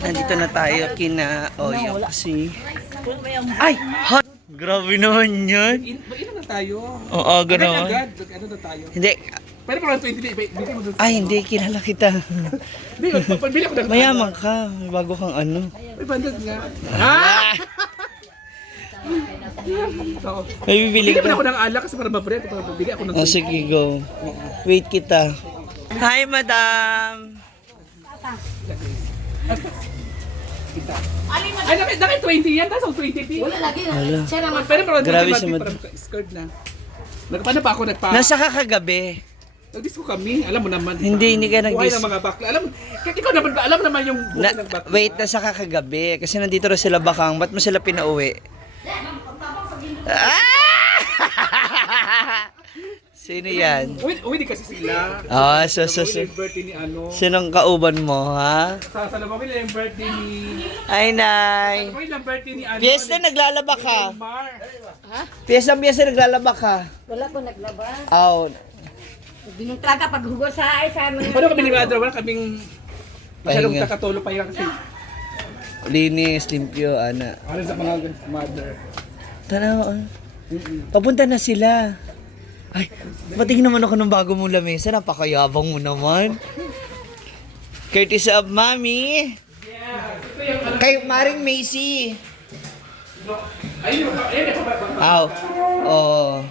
Nandito na tayo kina Oyo kasi... Ay! Hot! Grabe naman yun. Ilan na tayo? Oo, gano'n. Agad, ano na tayo? Hindi. Pero parang 20, bigay mo doon. Ay, hindi. Kilala kita. Bili ako ng... Mayaman ka. May bago kang ano. May bandad nga. Ah! Oo. May bibili Bili mo na ka. ako ng alak kasi para mabre. Bili ako ng... Oh, sige, go. Wait kita. Hi, madam. Ay, nakit 20 yan. Tapos 20 p. Wala lagi na. Wala. Siya naman. Pero Grabe parang si Mad- skirt na. Paano pa ako Nasa ka kagabi? Nag-disco kami. Alam mo naman. Hindi ka Buhay nag-dis. ng mga bakla. Ikaw naman ba? Alam naman yung buhay ng bakla. Wait, nasa ka kagabi. Kasi nandito rin sila bakang. Ba't mo sila pinauwi? Ah! Sino yan? Uwi din kasi sila. Ah, so. Uwi yung birthday ni ano. Sinong kauban mo, ha? Sa Lamawin na yung birthday ni... Ay, nay. Uwi lang birthday ni ano. Fiesta, naglalaba ka. Mar. Fiesta, naglalaba ka. Wala ko naglaba. Aw. Dinong talaga paghugo sa ay sa mga... Paano kami ni Madra? Wala kaming... Masyadong Pahinga. kakatulo pa yan kasi... Linis, limpyo, ana. Ano sa mga mother. Tanaw, papunta na sila. Ay, patingin naman ako ng bago mong lamesa. Napakayabang mo naman. Courtesy of Mommy. Kay Maring Macy. Ayun yung Aw. Oh.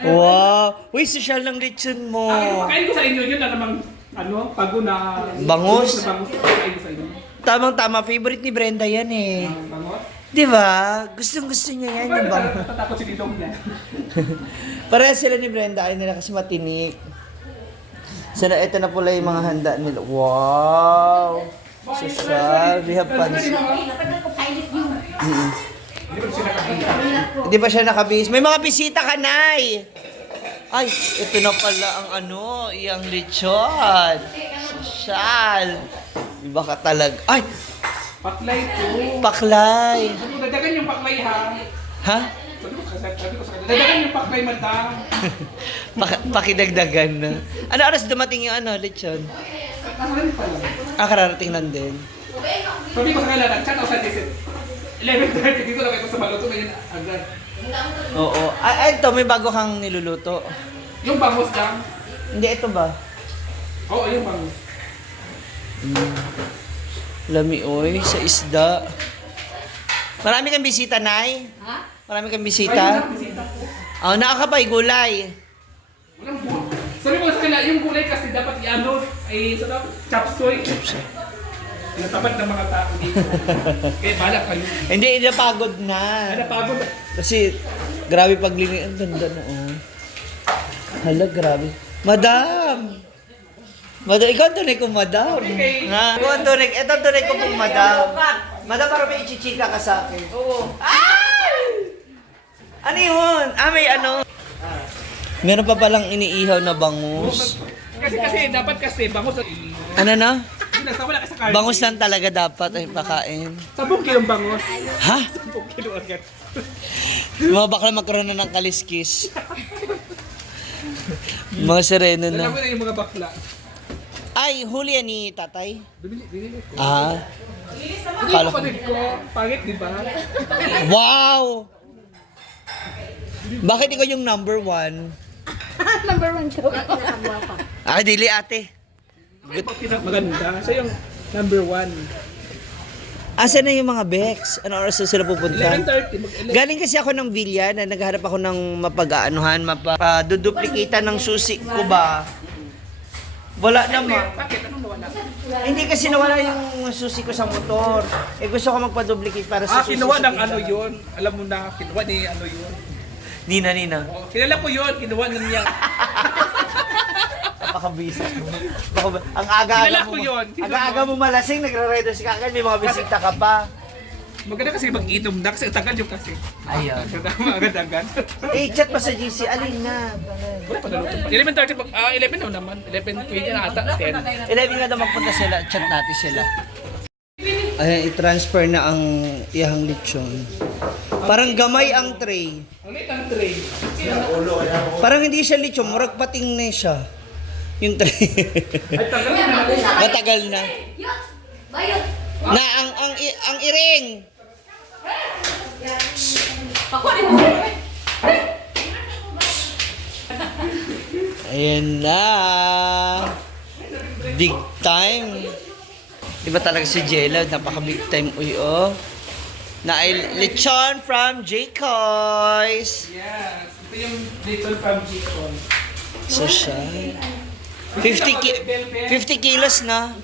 Wow. Uy, social ng lechon mo. Pakain ko sa inyo yun na namang ano, pago na... Bangus? Na bangus. Pakain ko sa inyo. Tamang-tama. Favorite ni Brenda yan eh. Bangus? Di ba? Gustong-gusto niya yan. Yung bang... Tatakot si Didong niya. Pareha sila ni Brenda. Ay nila kasi matinik. So, ito na pala yung mga handa nila. Wow! Social. We have pansit. Hindi pa siya nakabihis. May mga bisita ka, Nay! Ay, ito na pala ang ano, iyang lechon. Social. Iba ka talaga. Ay! Paklay po. Paklay. Dadagan yung paklay ha. Ha? Sabi ko sa kanya, dadagan yung paklay madam. Pakidagdagan na. Ano oras dumating yung ano, lechon? Nakarating pa lang. Kararating lang din. Sabi ko sa kanya, nag-chat ako sa visit. 11:30 dito lang ako sa maluto na yun agad. Oo. Ay, ito, may bago kang niluluto. Yung bangus lang. Hindi, ito ba? Oo, yung bangus. Lami, oy, sa isda. Marami kang bisita, Nay? Ha? Marami kang Ayun bisita? lang, bisita po. Oh, nakakapay, gulay. Walang buwan. Sabi ko sa kanila, yung gulay kasi dapat i-ano, ay sa chop suey. Natapat ng mga tao dito. Kaya balak kayo. Hindi, napagod na. Ay, napagod. Kasi, grabe paglinis. Ang ganda na, oh. Hala, grabe. Madam! Madam, ikaw ang tunay kong madam. Okay. Ha? Ito ang tunay ko pong madam. Madam, parang may ichichika ka sa akin. Oo. Ay! Ano yun? May ano? Meron pa palang iniihaw na bangus. Kasi dapat kasi bangus. Ano na? Wala ka sa karne. Bangus lang talaga dapat ay pakain. 10 kilong bangus. Ha? 10 kilo agad. Mga bakla magkaroon na ng kaliskis. Mga sereno Alam mo na. na yung mga bakla. Ay, huli yan ni tatay. Binili ko. Ah. Hindi Akala ko ko. kapatid ko. Pangit, di ba? Wow! Bakit ikaw yung number 1? Number 1 ko. Pinakabuha pa. Ah, dili ate. Maganda. Siya yung number 1. Asan na yung mga Bex? Ano oras na sila pupunta? 11:30. Galing kasi ako ng Villa na naghahanap ako ng mapag-aanuhan, mapaduduplikita ng susi ko ba? Wala naman. Bakit? Anong nawala? Hindi kasi nawala yung susi ko sa motor. Eh gusto ko magpa-duplicate para sa susi Kinuha sa ng kita. ano yun. Alam mo na, kinuha ni ano yun. Nina. Oh, kilala ko yun, kinuha na niya. Napakabisa mo. Ang aga-aga Kilala mo. ko yun. Aga-aga mo malasing, nagre-rider si Kakal, may mga bisita ka pa. Maganda kasi mag-inom na kasi tagal yung kasi. Ayun. Agad-agad. Eh, chat pa sa GC, alin na. Wala pa naluto pa. 11:30 pa. 11 na naman. 11:20 na ata. 10. 11 nga daw magpunta sila, chat natin sila. Ayan, i-transfer na ang iyang lechon. Parang gamay ang tray. Ang lit ang tray. Parang hindi siya lechon, murag pating na siya. Yung tray. Ay, tagal na natin. Matagal na. Bayot! Na! ang iring. Ayan na. Big time. Diba talaga si Jella? Napaka big time. Uy, oh. Na ay lechon from Jaycoy's. Yes. Ito yung little from Jicon. So siya. 50 kilos na.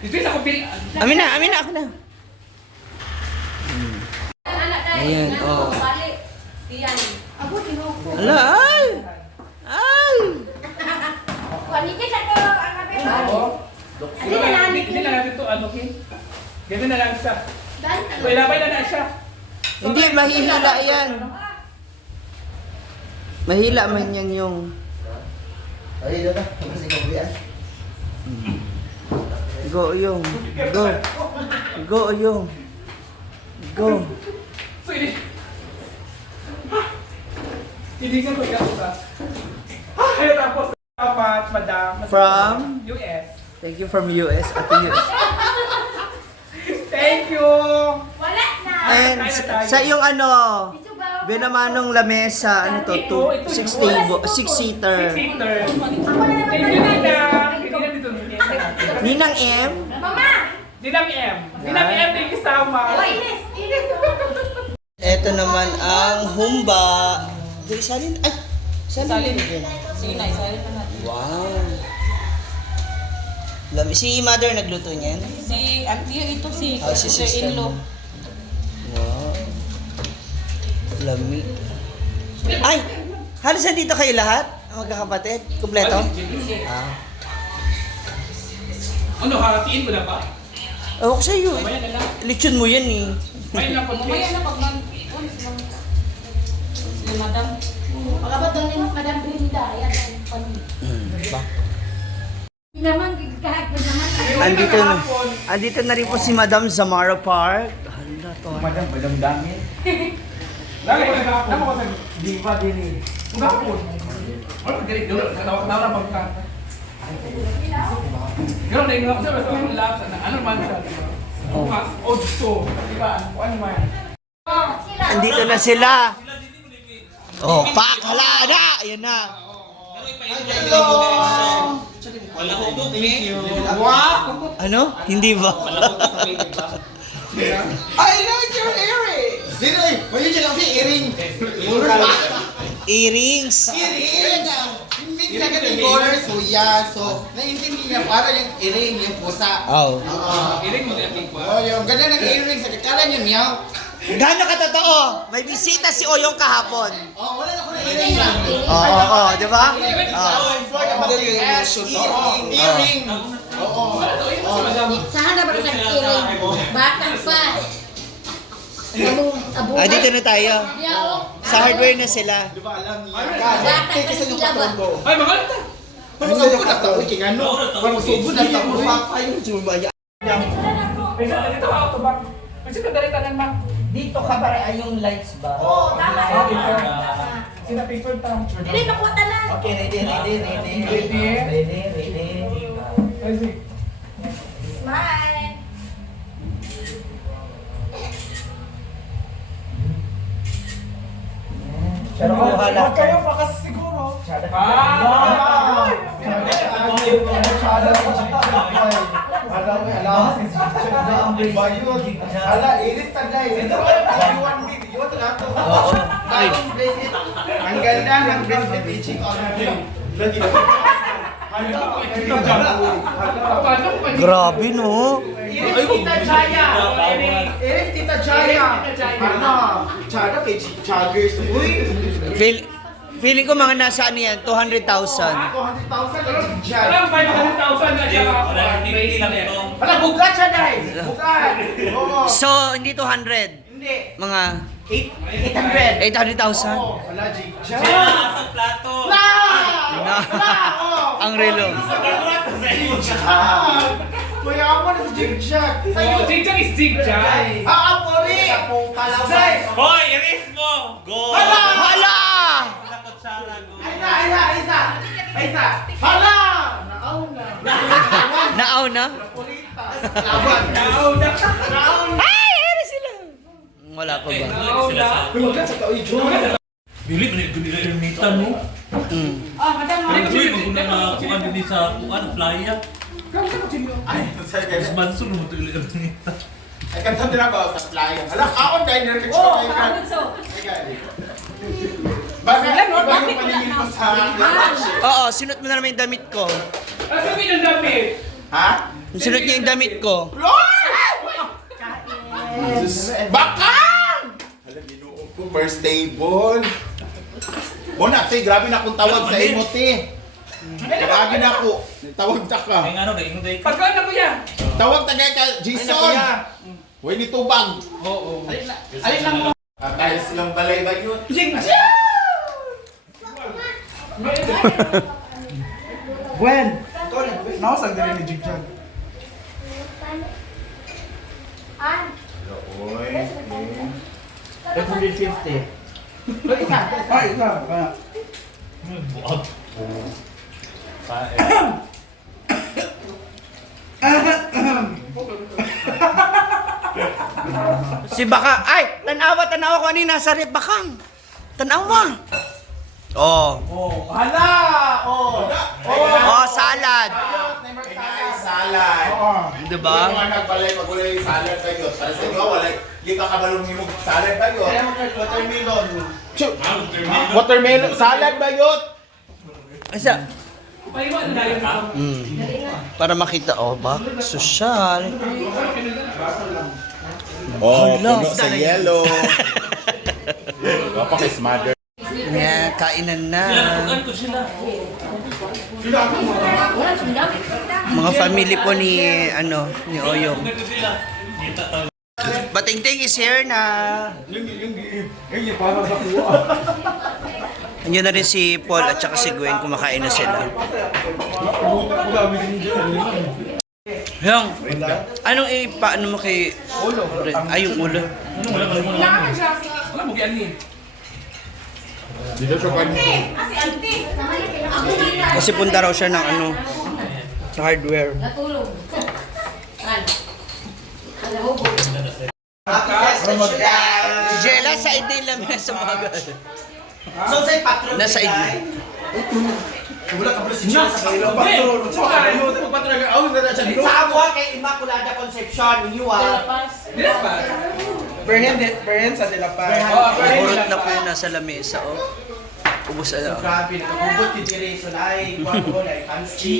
Dito yung sa kupil. Amin na, ako na. Ayan, oh. Ako, tinuko. Ala, ay! Ay! Panikit ako, ang kapit. Oo. Hindi na natin ito, ano, King? Ganun na lang siya. Labay na siya. Hindi, mahihila yan. Mahila man yan yung... Ay, doon na. Kasi kabuyan. Go, yung. Go. Go, yung. Go. So, hindi ka magkakita. Kaya tapos, dapat, madam. From? US. Thank you from US. Ate US. Thank you! Wala na. And sa yung ano, binamanong lamesa, ano to, 6-seater. Seater. Ako na naman. Thank you, Ninang. Hindi na dito. Ninang M. Mama! Ninang M. Ninang M, thank you so much. Oh, Ines! Ines! Ito naman ang humba. Di, salin. Ay! Salin. Sige na, isahin na natin. Wow. Si mother nagluto niyan? Si auntie, ito si Si sister. in-law. Wow. Lami. Ay! Halos nandito kayo lahat? Ang magkakapatid? Kompleto? Ah. Ano, hatiin mo na ba? Ewan ko sa'yo. Mamaya na lang. Lechon mo yan eh. May lang po. Mamaya na pag si madam. Pagkabat doon yung Madam Brenda. Ayan ang panin. Hindi naman, kahit pa naman. Andito na rin po si Madam Zamara Park. Hala to. Madam, madam dami. Lagi ko nagkakapon. Ano ko sa diva din eh. Nagkakapon. Ano, galit. Katawa na pagka. Gano'n na yung ako sa mga lahat. Ano man siya, di ba? Odso. Di ba? Ano man. Andito na sila. Oh, pak! Hala na! Ayan na. Wow! Ano? Hindi ba? I like your earrings! Dito eh! May yun lang si earring. Earrings. Earring! Hindi ka yung colors, so yeah. So, naiintindi niya para yung earring, yung pusa. Oh. Iring mo din ko. Oh, yung ganda ng earrings. Kala niyo meow. Gano'n katotoo? May bisita si Oyong kahapon. Oh, wala na ko na earring lang. Oo, di ba? Earring! Oo. Saan na ba sa iring? Bata pa. Abo. Dito na tayo. Yaw. Sa hardware na sila. Bata pa sila ba? Ay, mga ta. Parang sugod na tao, ano? Parang sugod na tao. Pwede na dito ako ba? Pwede ka dali tanan ma. Dito ka ba ay yung lights ba? Oo, tama. Sina paper pa. Hindi, nakuha tanan. Okay, ready. Kasi. Smile. Pero kung wala Kayo pa kasi siguro. Ang ganda ng bracelet, i-check out natin. Grabe no? Iris Tita Jaya. Eres Tita Jaya. Ano? Chada kay Chuggers. Uy! Feeling ko mga nasa ano yan, 200,000. 200,000 kay Jaya. Alam, 500,000 na siya bracelet. Wala, bugat siya dahil. Bugat. Oo. So, hindi 200. Hindi. Mga 800. 800,000. Oo. Wala, Jaya. Sa plato. Na, ang relo. Kuya ako na sa Jig-Jag. Oh, Jig-Jag is Jig-Jag. Pori! Kalabay! Hoy, iris mo! Go! Hala! Sa kutsara, go! Isa! Hala! Naaw na! Naaw na? Purita! Laban! Naaw na. Naaw Bili man yung gunita no. Oh, madam. Uy, maguna na kuan din sa kuan playa. Ay, Mas manso no mo to yung gunita. ay kanta din ako sa playa. Alam, kaon diner ka siya. Ay, ka. Bakit iba yung paningin mo sa Oo, sinot mo na naman yung damit ko. Sabi ng damit. Ha? Sinot niya yung damit ko. Bakang! Alam, ginuog ko, first table. Muna, te, grabe na akong tawag sa imo, te. Grabe na ako. Tawag ta ka. Ay ano kay inday ka. Pagkaan na kuya. Tawag ta kay ka, Jason. Huwag ni tubag. Oo. Alin lang mo. Tayo silang balay ba yun? Gwen! Nakasang galing ni Jigjag. Oy. 850. Ay, isa. Kaya. Buag. Si Baka, ay, tanawa ko ano yung nasa rep, Bakang. Tanawa. Oh. Oh, hala! Oh! Oh, salad. Ay, salad. Oo. Di ba? Yung mga nagbalay pag wala yung salad ba yun? Para sa inyo, wala. Hindi ka kabalong mo salad ba yun? Watermelon. Watermelon. Salad ba yun? Asa? Paiwan na yun. Para makita, oh, ba? Sosyal. Oh, Hala. puno sa yellow. Wapa kay smother. Yeah, kainan na. Tugan ko sila. Mga family po ni, ni Oyong. Tugan ko sila. Kita tayo. Batingting is here na. Yung para sa kuwa. Andiyan na rin si Paul at saka si Gwen, kumakain na sila. Yung, anong paano mo kay... Ulo. Ay, yung ulo. Wala mo yan ni. Dito siya pa Kasi punta raw siya ng sa hardware. Natulog. Jella, side din lang yan sa mga ganun. Nasa side din. Sa abuha kay Immaculada Concepcion, Iwa. Dila pa. Berhen sa De La Paz. Nagurot na po yun nasa lamesa, oh. Ubus na. Grabe, nakabubot yung direction ay guwapo ay pansi.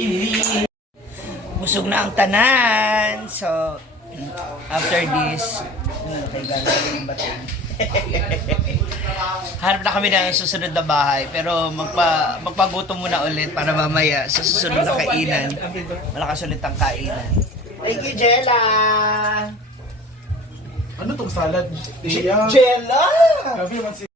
Busog na ang tanan. So, after this, tayo gagawin yung batin. Harap na kami ng susunod na bahay, pero magpagutom muna ulit para mamaya sa susunod na kainan. Malakas ulit ang kainan. Thank you, Jella! Ano tong salad? Iya. Jella! Grabe naman si